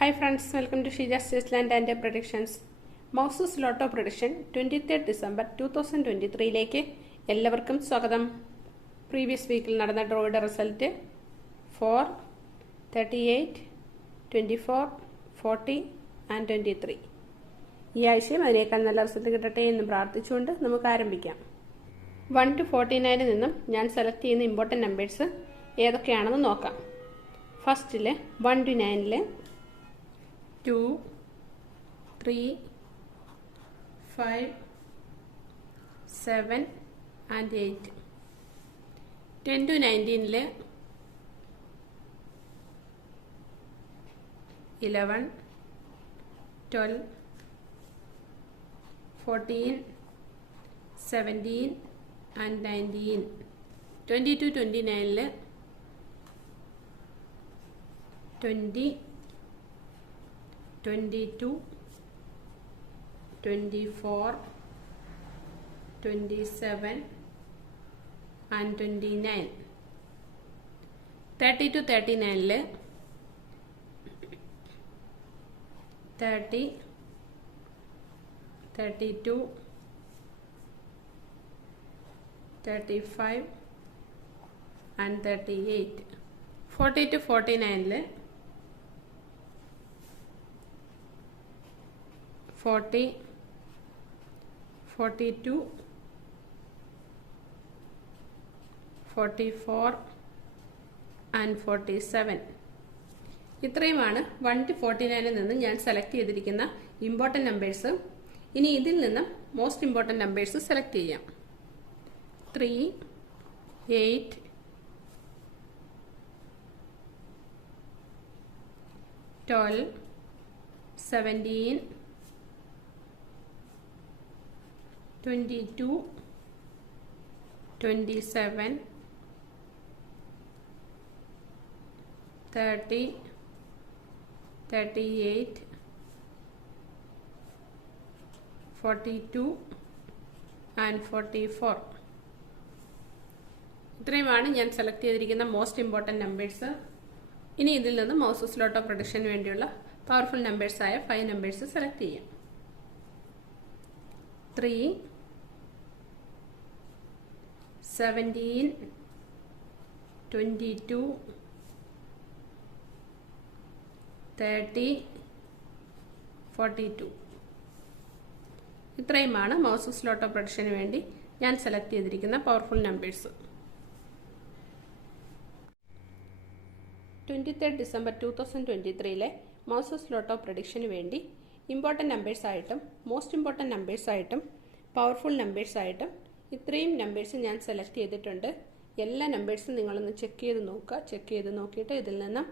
Hi friends, welcome to Sheja's Chessland and Predictions. Mouse's Lotto Prediction 23rd December 2023ലേക്ക് എല്ലാവർക്കും സ്വാഗതം. Previous വീക്കിൽ നടന്ന ഡ്രോയുടെ result 4, 38, 24, 40 and 23. ഈ ആഴ്ചയും അതിനേക്കാൾ നല്ല റിസൾട്ട് കിട്ടട്ടെ എന്ന് പ്രാർത്ഥിച്ചുകൊണ്ട് നമുക്ക് ആരംഭിക്കാം. 1 to 49 നിന്നും ഞാൻ സെലക്ട് ചെയ്യുന്ന ഇമ്പോർട്ടൻറ്റ് നമ്പേഴ്സ് ഏതൊക്കെയാണെന്ന് നോക്കാം. ഫസ്റ്റില് 1 to 9 2, 3, 5, 7 and 8. 10 to 19 11, 12, 14, 17 and 19. 20 to 29 20, 22, 24, 27 and 29. 30 to 39 30, 32, 35 and 38. 40 to 49 40, 42, 44 and 47. ഇത്രയുമാണ് 1 to 49 നിന്ന് ഞാൻ സെലക്ട് ചെയ്തിരിക്കുന്ന ഇമ്പോർട്ടൻറ്റ് നമ്പേഴ്സ്. ഇനി ഇതിൽ നിന്ന് മോസ്റ്റ് ഇമ്പോർട്ടൻറ്റ് നമ്പേഴ്സ് സെലക്ട് ചെയ്യാം. 3, 8, 12, 17, 22, 27, 30, 38, 42 and 44. ഇത്രയുമാണ് ഞാൻ സെലക്ട് ചെയ്തിരിക്കുന്ന മോസ്റ്റ് ഇമ്പോർട്ടൻറ്റ് നമ്പേഴ്സ്. ഇനി ഇതിൽ നിന്ന് മൗസസ് ലോട്ടോ പ്രൊഡിക്ഷന് വേണ്ടിയുള്ള പവർഫുൾ നമ്പേഴ്സായ 5 നമ്പേഴ്സ് സെലക്ട് ചെയ്യാം. 3, 17, 22, 30, 42. ഇത്രയുമാണ് മൗസസ് ലോട്ടോ പ്രൊഡിക്ഷന് വേണ്ടി ഞാൻ സെലക്ട് ചെയ്തിരിക്കുന്ന പവർഫുൾ നമ്പേഴ്സ്. 23rd December 2023 മൗസസ് ലോട്ടോ പ്രൊഡിക്ഷന് വേണ്ടി ഇമ്പോർട്ടൻറ്റ് നമ്പേഴ്സായിട്ടും മോസ്റ്റ് ഇമ്പോർട്ടൻറ്റ് നമ്പേഴ്സായിട്ടും പവർഫുൾ നമ്പേഴ്സായിട്ടും ഇത്രയും നമ്പേഴ്സ് ഞാൻ സെലക്ട് ചെയ്തിട്ടുണ്ട്. എല്ലാ നമ്പേഴ്സും നിങ്ങളൊന്ന് ചെക്ക് ചെയ്ത് നോക്കുക. ചെക്ക് ചെയ്ത് നോക്കിയിട്ട് ഇതിൽ നിന്നും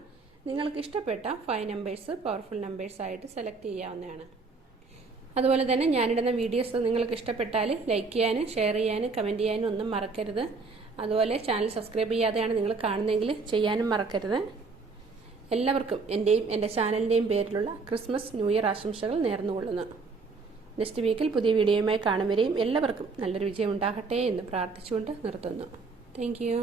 നിങ്ങൾക്ക് ഇഷ്ടപ്പെട്ട 5 നമ്പേഴ്സ് പവർഫുൾ നമ്പേഴ്സായിട്ട് സെലക്ട് ചെയ്യാവുന്നതാണ്. അതുപോലെ തന്നെ ഞാനിടുന്ന വീഡിയോസ് നിങ്ങൾക്ക് ഇഷ്ടപ്പെട്ടാൽ ലൈക്ക് ചെയ്യാനും ഷെയർ ചെയ്യാനും കമൻറ്റ് ചെയ്യാനും ഒന്നും മറക്കരുത്. അതുപോലെ ചാനൽ സബ്സ്ക്രൈബ് ചെയ്യാതെയാണ് നിങ്ങൾ കാണുന്നതെങ്കിൽ ചെയ്യാനും മറക്കരുത്. എല്ലാവർക്കും എൻ്റെയും എൻ്റെ ചാനലിൻ്റെയും പേരിലുള്ള ക്രിസ്മസ് ന്യൂ ഇയർ ആശംസകൾ നേർന്നുകൊള്ളുന്നു. നെക്സ്റ്റ് വീക്കിൽ പുതിയ വീഡിയോയുമായി കാണും വരെയും എല്ലാവർക്കും നല്ലൊരു വിജയം ഉണ്ടാകട്ടെ എന്ന് പ്രാർത്ഥിച്ചുകൊണ്ട് നിർത്തുന്നു. Thank you.